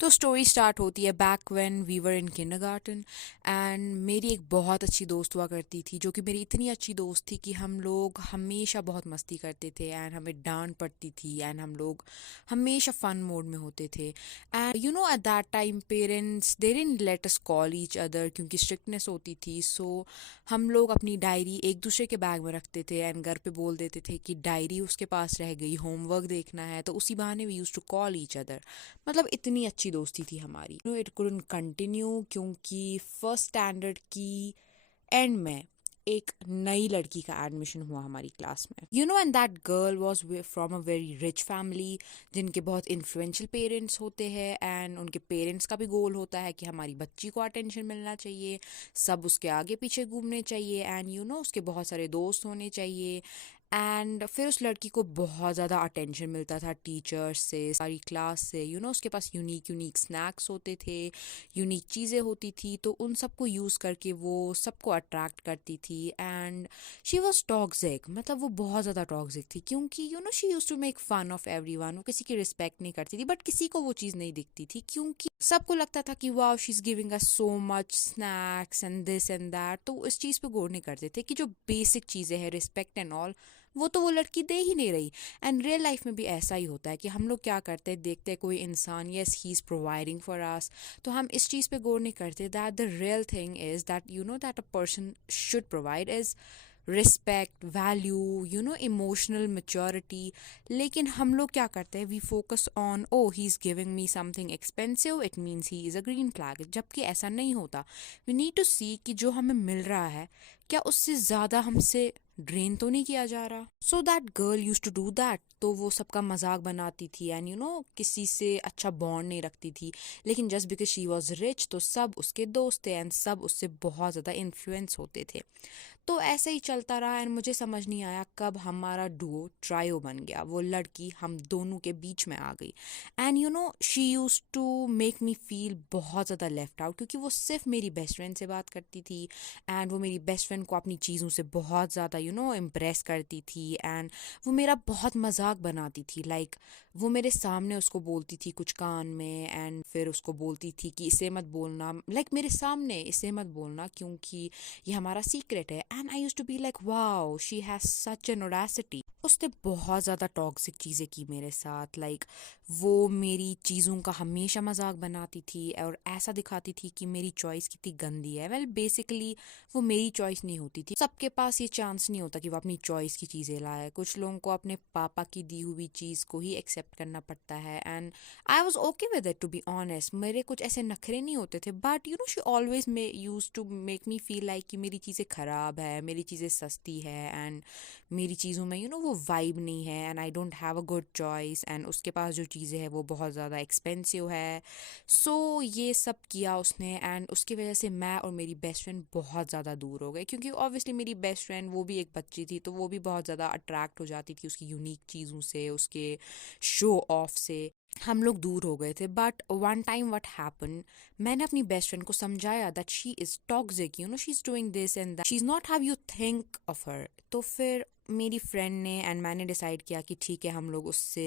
तो story start होती है back when we were in kindergarten and मेरी एक बहुत अच्छी दोस्त हुआ करती थी जो कि मेरी इतनी अच्छी दोस्त थी कि हम लोग हमेशा बहुत मस्ती करते थे एंड हमें डांट पड़ती थी एंड हम लोग हमेशा फन मोड में होते थे and at that time parents they didn't let us call each other क्योंकि स्ट्रिक्टनेस होती थी। सो हम लोग अपनी डायरी एक दूसरे के बैग में रखते थे एंड घर पे बोल देते थे कि डायरी उसके पास रह गई, होमवर्क देखना है, तो उसी बहाने we use to call each other. मतलब इतनी अच्छी दोस्ती थी हमारी। इट कुडंट कंटिन्यू क्योंकि फर्स्ट स्टैंडर्ड की एंड में एक नई लड़की का एडमिशन हुआ हमारी क्लास में। And that girl was from a very rich family जिनके बहुत इन्फ्लुएंशियल पेरेंट्स होते हैं एंड उनके पेरेंट्स का भी गोल होता है कि हमारी बच्ची को अटेंशन मिलना चाहिए, सब उसके आगे पीछे घूमने चाहिए एंड उसके बहुत सारे दोस्त होने चाहिए। एंड फिर उस लड़की को बहुत ज़्यादा अटेंशन मिलता था टीचर्स से, सारी क्लास से। उसके पास यूनिक यूनिक स्नैक्स होते थे, यूनिक चीज़ें होती थी, तो उन सबको यूज़ करके वो सबको अट्रैक्ट करती थी। एंड शी वॉज टॉक्सिक, मतलब वो बहुत ज़्यादा टॉक्सिक थी क्योंकि she use to make fun of everyone. वो किसी की रिस्पेक्ट नहीं करती थी, बट किसी को वो चीज़ नहीं दिखती थी क्योंकि सबको लगता था कि wow she is giving us so much snacks and this and that. तो इस चीज़ पे गौर नहीं करते थे कि जो बेसिक चीज़ें हैं, रिस्पेक्ट एंड ऑल, वो तो वो लड़की दे ही नहीं रही। एंड रियल लाइफ में भी ऐसा ही होता है कि हम लोग क्या करते हैं, देखते हैं कोई इंसान, yes he is providing for us, तो हम इस चीज़ पे गौर नहीं करते that the real thing is that that a person should provide is respect, value, emotional maturity. लेकिन हम लोग क्या करते हैं, we focus on oh he is giving me something expensive, it means he is a green flag, जबकि ऐसा नहीं होता। वी नीड टू सी कि जो हमें मिल रहा है क्या उससे ज़्यादा हमसे ड्रेन तो नहीं किया जा रहा। So that girl use to do that, तो वो सबका मजाक बनाती थी एंड किसी से अच्छा बॉन्ड नहीं रखती थी। लेकिन just because she was rich तो सब उसके दोस्त थे एंड सब उससे बहुत ज़्यादा इन्फ्लुएंस होते थे। तो ऐसे ही चलता रहा एंड मुझे समझ नहीं आया कब हमारा डुओ ट्रायो बन गया, वो लड़की हम दोनों के बीच में आ गई। And she use to make me feel बहुत ज़्यादा लेफ्ट आउट क्योंकि वो सिर्फ मेरी बेस्ट फ्रेंड से बात करती थी एंड वो मेरी बेस्ट फ्रेंड को अपनी चीज़ों से बहुत ज़्यादा इम्प्रेस करती थी एंड वो मेरा बहुत मजाक बनाती थी। लाइक वो मेरे सामने उसको बोलती थी कुछ कान में एंड फिर उसको बोलती थी कि इसे मत बोलना, लाइक मेरे सामने इसे मत बोलना क्योंकि ये हमारा सीक्रेट है। And I use to be like wow she has such an audacity. उसने बहुत ज़्यादा टॉक्सिक चीज़ें की मेरे साथ। लाइक वो मेरी चीज़ों का हमेशा मजाक बनाती थी और ऐसा दिखाती थी कि मेरी चॉइस कितनी गंदी है। वेल बेसिकली वो मेरी चॉइस नहीं होती थी, सबके पास ये चांस नहीं होता कि वो अपनी चॉइस की चीज़ें लाए। कुछ लोगों को अपने पापा की दी हुई चीज़ को ही एक्सेप्ट करना पड़ता है and I was okay with it to be honest. मेरे कुछ ऐसे नखरे नहीं होते थे, but she always use to make me feel like कि मेरी चीज़ें ख़राब है, मेरी चीज़ें सस्ती है एंड मेरी चीज़ों में वो वाइब नहीं है and I don't have a good choice and उसके पास जो चीज़ें हैं वो बहुत ज़्यादा एक्सपेंसिव है। सो ये सब किया उसने एंड उसकी वजह से मैं और मेरी बेस्ट फ्रेंड बहुत ज़्यादा दूर हो गए क्योंकि ऑब्वियसली मेरी बेस्ट फ्रेंड वो भी एक बच्ची थी तो वो भी बहुत ज़्यादा अट्रैक्ट हो जाती थी उसकी यूनिक चीज़ों से, उसके शो ऑफ से। हम लोग दूर हो गए थे। But one time what happen, मैंने अपनी बेस्ट फ्रेंड को समझाया that she is toxic, she is doing this and that, she is not how you think of her. तो फिर मेरी फ्रेंड ने एंड मैंने डिसाइड किया कि ठीक है हम लोग उससे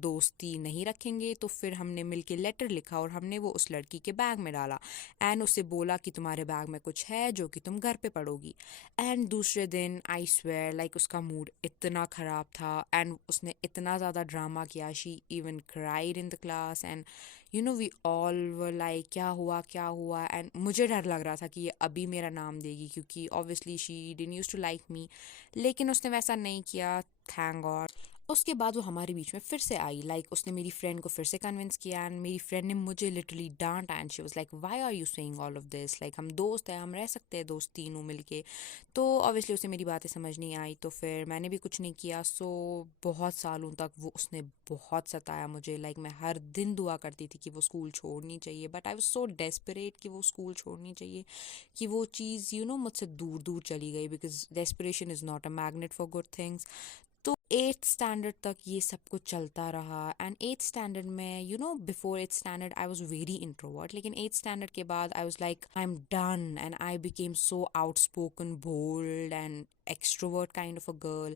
दोस्ती नहीं रखेंगे। तो फिर हमने मिलके लेटर लिखा और हमने वो उस लड़की के बैग में डाला एंड उससे बोला कि तुम्हारे बैग में कुछ है जो कि तुम घर पे पढ़ोगी। एंड दूसरे दिन आई स्वेयर लाइक उसका मूड इतना ख़राब था एंड उसने इतना ज़्यादा ड्रामा किया, she even cried in the class and we all were like क्या हुआ। एंड मुझे डर लग रहा था कि ये अभी मेरा नाम देगी क्योंकि obviously she didn't use to like me, लेकिन उसने वैसा नहीं किया, थैंक गॉड। उसके बाद वो हमारे बीच में फिर से आई, उसने मेरी फ्रेंड को फिर से कन्विंस किया एंड मेरी फ्रेंड ने मुझे लिटरली डांटा and she was like why are you saying all of this, हम दोस्त हैं, हम रह सकते हैं दोस्त तीनों मिलके। तो ऑब्वियसली उसे मेरी बातें समझ नहीं आई तो फिर मैंने भी कुछ नहीं किया। सो बहुत सालों तक वो उसने बहुत सताया मुझे। मैं हर दिन दुआ करती थी कि वो स्कूल छोड़नी चाहिए, but I was so desperate कि वो स्कूल छोड़नी चाहिए कि वो चीज़ मुझसे दूर दूर चली गई because desperation is not a magnet for good things. तो एट्थ स्टैंडर्ड तक ये सब कुछ चलता रहा एंड एट्थ स्टैंडर्ड में before eighth standard I was very introvert, लेकिन एट्थ स्टैंडर्ड के बाद I was like I am done and I became so outspoken, bold and extrovert kind of a girl.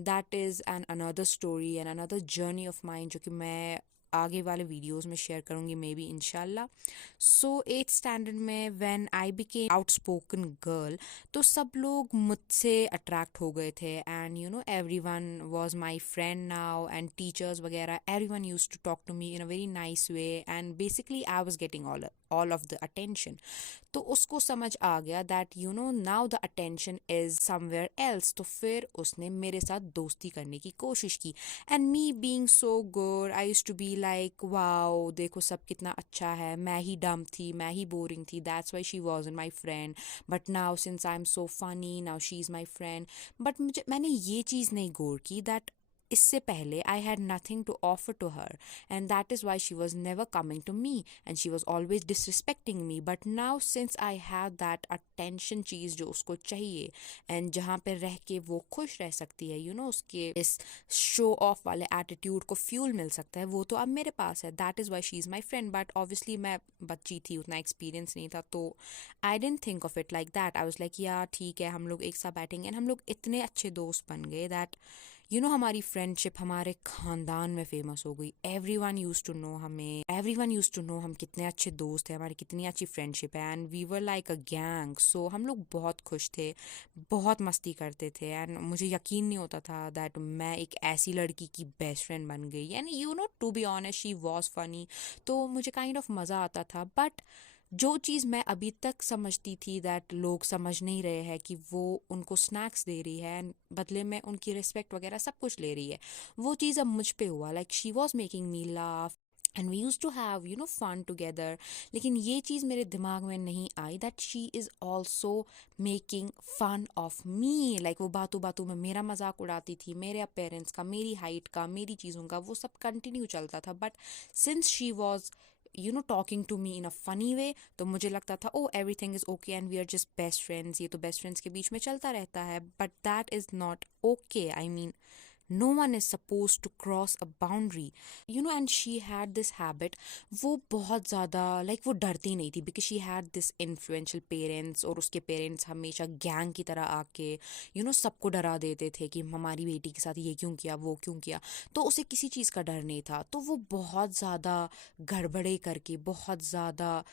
That is an another story and another journey of mine जो कि मैं आगे वाले videos में share करूँगी maybe इंशाल्लाह। So 8th standard में when I became outspoken girl, तो सब लोग मुझसे अट्रैक्ट हो गए थे and everyone was my friend now and teachers वगैरह everyone used to talk to me in a very nice way and basically I was getting all of the attention. तो उसको समझ आ गया that now the attention is somewhere else, तो फिर उसने मेरे साथ दोस्ती करने की कोशिश की and me being so good I used to be like wow देखो सब कितना अच्छा है, मैं ही डम थी, मैं ही बोरिंग थी, that's why she wasn't my friend, but now since I am so funny now she is my friend. But मैंने ये चीज़ नहीं गौर की दैट इससे पहले I had nothing to offer to her and that is why she was never coming to me and she was always disrespecting me. But now since I have that attention चीज़ जो उसको चाहिए and जहाँ पे रह के वो खुश रह सकती है उसके इस शो ऑफ वाले एटीट्यूड को फ्यूल मिल सकता है, वो तो अब मेरे पास है, that is why she is my friend. But obviously मैं बच्ची थी, उतना एक्सपीरियंस नहीं था, तो I didn't think of it like that. I was like यार ठीक है हम लोग एक साथ बैठेंगे and हम लोग इतने अच्छे दोस्त बन गए that हमारी फ्रेंडशिप हमारे खानदान में फेमस हो गई। एवरीवन यूज्ड टू नो हमें, एवरीवन यूज्ड टू नो हम कितने अच्छे दोस्त हैं, हमारी कितनी अच्छी फ्रेंडशिप है and we were like a gang. So हम लोग बहुत खुश थे, बहुत मस्ती करते थे एंड मुझे यकीन नहीं होता था दैट मैं एक ऐसी लड़की की बेस्ट फ्रेंड बन गई and to be honest she was funny, तो मुझे काइंड ऑफ मज़ा आता था। बट जो चीज़ मैं अभी तक समझती थी दैट लोग समझ नहीं रहे हैं कि वो उनको स्नैक्स दे रही है एंड बदले में उनकी रिस्पेक्ट वगैरह सब कुछ ले रही है, वो चीज़ अब मुझ पे हुआ। Like she was making me laugh and we use to have fun together, लेकिन ये चीज़ मेरे दिमाग में नहीं आई that she is also making fun of me. Like वो बातों बातों में मेरा मजाक उड़ाती थी, मेरे पेरेंट्स का, मेरी हाइट का, मेरी चीज़ों का, वो सब कंटिन्यू चलता था। But since she was talking to me in a funny way, तो मुझे लगता था oh everything is okay and we are just best friends, ये तो best friends के बीच में चलता रहता है। but that is not okay. I mean no one is supposed to cross a boundary, and she had this habit, वो बहुत ज़्यादा वो डरती नहीं थी because she had this influential parents और उसके parents हमेशा गैंग की तरह आके सबको डरा देते थे कि हमारी बेटी के साथ ये क्यों किया वो क्यों किया, तो उसे किसी चीज़ का डर नहीं था। तो वो बहुत ज़्यादा गड़बड़े करके, बहुत ज़्यादा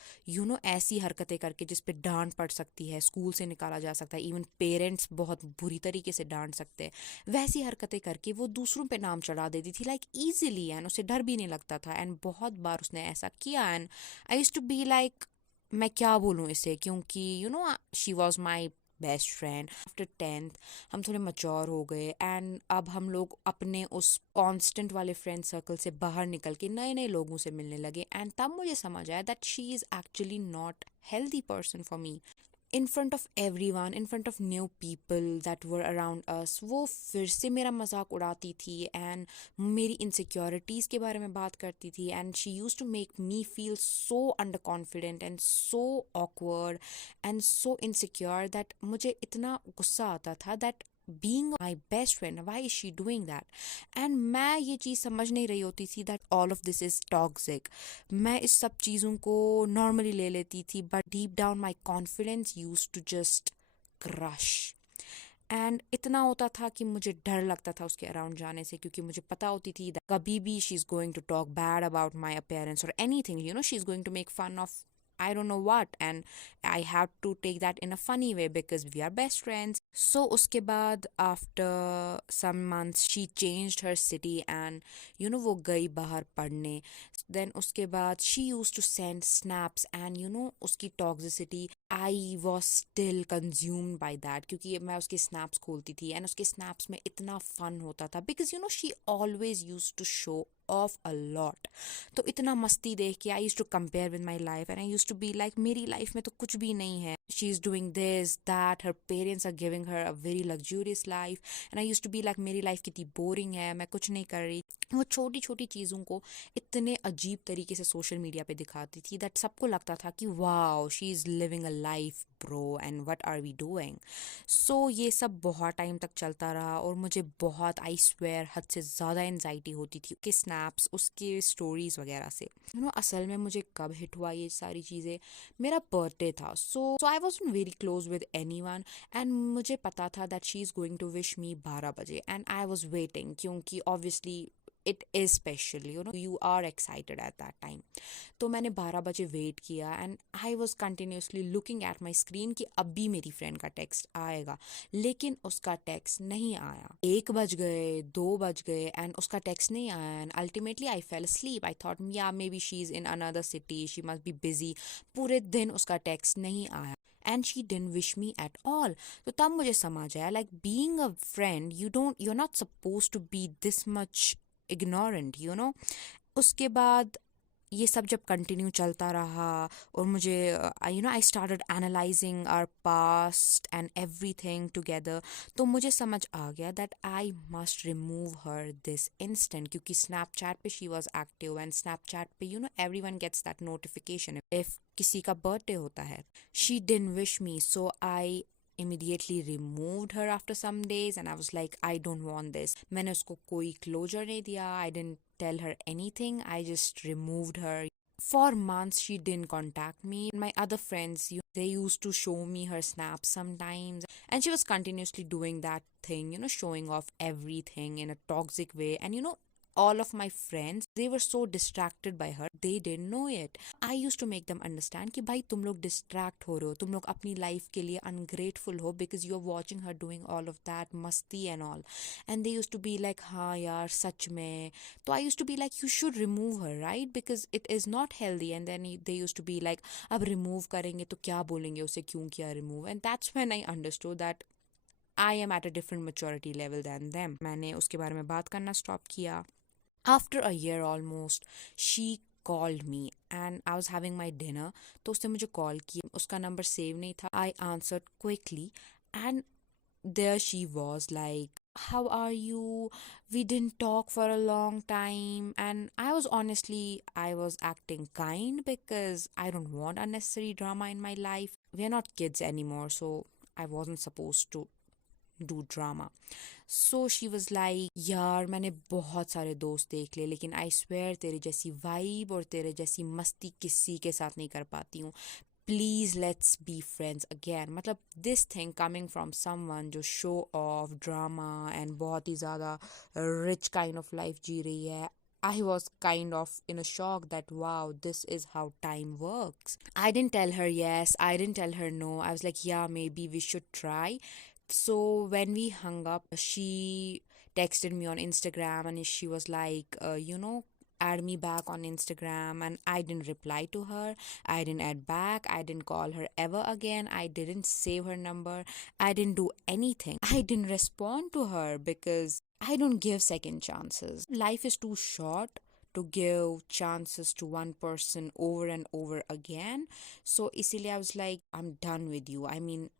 ऐसी हरकतें करके जिस पे डांट पड़ सकती है, स्कूल से निकाला जा सकता है, इवन पेरेंट्स बहुत बुरी तरीके से डांट सकते हैं, वैसी हरकतें करके कि वो दूसरों पे नाम चढ़ा देती थी इजीली एंड उसे डर भी नहीं लगता था। एंड बहुत बार उसने ऐसा किया and I used to be like मैं क्या बोलूँ इसे, क्योंकि she was my best friend. After 10th हम थोड़े मच्योर हो गए एंड अब हम लोग अपने उस कांस्टेंट वाले फ्रेंड सर्कल से बाहर निकल के नए नए लोगों से मिलने लगे एंड तब मुझे समझ आया that she is actually not healthy person for me. in front of everyone, in front of new people that were around us, वो फिर से मेरा मजाक उड़ाती थी एंड मेरी इनसिक्योरिटीज़ के बारे में बात करती थी and she use to make me feel so under confident and so awkward and so insecure that मुझे इतना गुस्सा आता था that being my best friend, why is she doing that? And मैं ये चीज़ समझ नहीं रही होती थी that all of this is toxic. मैं इस सब चीज़ों को नॉर्मली ले लेती थी but deep down my confidence used to just crush. And इतना होता था कि मुझे डर लगता था उसके अराउंड जाने से, क्योंकि मुझे पता होती थी कभी भी she is going to talk bad about my appearance और anything, she is going to make fun of I don't know what, and I have to take that in a funny way because we are best friends. So उसके बाद after some months she changed her city and वो गई बाहर पढ़ने। Then उसके बाद she used to send snaps and उसकी toxicity I was still consumed by that, क्योंकि मैं उसके snaps खोलती थी and उसके snaps में इतना fun होता था because she always used to show off a lot. तो इतना मस्ती देख के I used to compare with my life and I used to be like मेरी life में तो कुछ भी नहीं है, she is doing this that, her parents are giving her a very luxurious life and I used to be like मेरी life कितनी boring है, मैं कुछ नहीं कर रही। वो छोटी छोटी चीज़ों को इतने अजीब तरीके से सोशल मीडिया पे दिखाती थी दैट सबको लगता था कि wow she is living a life bro and what are we doing. So ये सब बहुत टाइम तक चलता रहा और मुझे बहुत आई स्वेयर हद से ज़्यादा एनजाइटी होती थी उसके स्नैप्स, उसके स्टोरीज वगैरह से। असल में मुझे कब हिट हुआ ये सारी चीज़ें, मेरा बर्थडे था। So I wasn't very close with anyone and मुझे पता था that she is going to wish me 12 बजे एंड आई वॉज वेटिंग, क्योंकि obviously it is special, you are excited at that time. तो मैंने 12 बजे वेट किया and I was continuously looking at my screen कि अभी मेरी फ्रेंड का टेक्स्ट आएगा, लेकिन उसका टेक्स्ट नहीं आया। 1 बज गए, 2 बज गए एंड उसका टेक्स्ट नहीं आया and ultimately I fell asleep. I thought या maybe she is in another city, she must be busy. पूरे दिन उसका टेक्स्ट नहीं आया and she didn't wish me at all. तो तब मुझे समझ आया like being a friend you are not suppose to be this much ignorant, उसके बाद ये सब जब कंटिन्यू चलता रहा और मुझे I started analysing our past and everything together, तो मुझे समझ आ गया that I must remove her this instant, क्योंकि स्नैपचैट पे she was active and Snapchat पे everyone gets that notification if किसी का बर्थडे होता है। She didn't wish me, so I immediately removed her after some days and I was like I don't want this. मैंने उसको कोई closure नहीं दिया, I didn't tell her anything, I just removed her. For months she didn't contact me. My other friends, they used to show me her snaps sometimes and she was continuously doing that thing, showing off everything in a toxic way. And all of my friends, they were so distracted by her, they didn't know it. I used to make them understand कि भाई तुम लोग distract हो रहे हो, तुम लोग अपनी life के लिए ungrateful हो because you're watching her doing all of that मस्ती and all. And they used to be like हाँ यार सच में। तो I used to be like you should remove her, right, because it is not healthy. And then they used to be like अब remove करेंगे तो क्या बोलेंगे, उसे क्यों किया remove. And that's when I understood that I am at a different maturity level than them. मैंने उसके बारे में बात करना stop किया. After a year almost, she called me and I was having my dinner. तो उसने मुझे कॉल किया, उसका नंबर सेव नहीं था. I answered quickly and there she was like, how are you, we didn't talk for a long time. And I was acting kind because I don't want unnecessary drama in my life. We are not kids anymore, so I wasn't supposed to do drama. So she was like यार मैंने बहुत सारे दोस्त देख ले, लेकिन I swear तेरे जैसी वाइब और तेरे जैसी मस्ती किसी के साथ नहीं कर पाती हूँ, please let's be friends again. मतलब this thing coming from someone जो शो ऑफ ड्रामा एंड बहुत ही ज़्यादा रिच काइंड ऑफ लाइफ जी रही है. I was kind of in a shock that wow, this is how time works. I didn't tell her yes, I didn't tell her no. I was like, yeah, maybe we should try. So when we hung up, she texted me on Instagram and she was like, add me back on Instagram. And I didn't reply to her. I didn't add back. I didn't call her ever again. I didn't save her number. I didn't do anything. I didn't respond to her because I don't give second chances. Life is too short to give chances to one person over and over again. So इसीलिए I was like, I'm done with you. I mean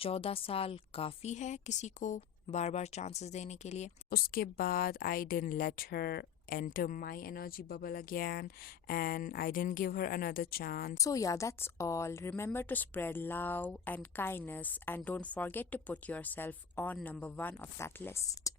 14 साल काफ़ी है किसी को बार बार chances देने के लिए. उसके बाद I didn't let her enter my energy bubble again and I didn't give her another chance. So yeah, that's all. Remember to spread love and kindness and don't forget to put yourself on number 1 of that list.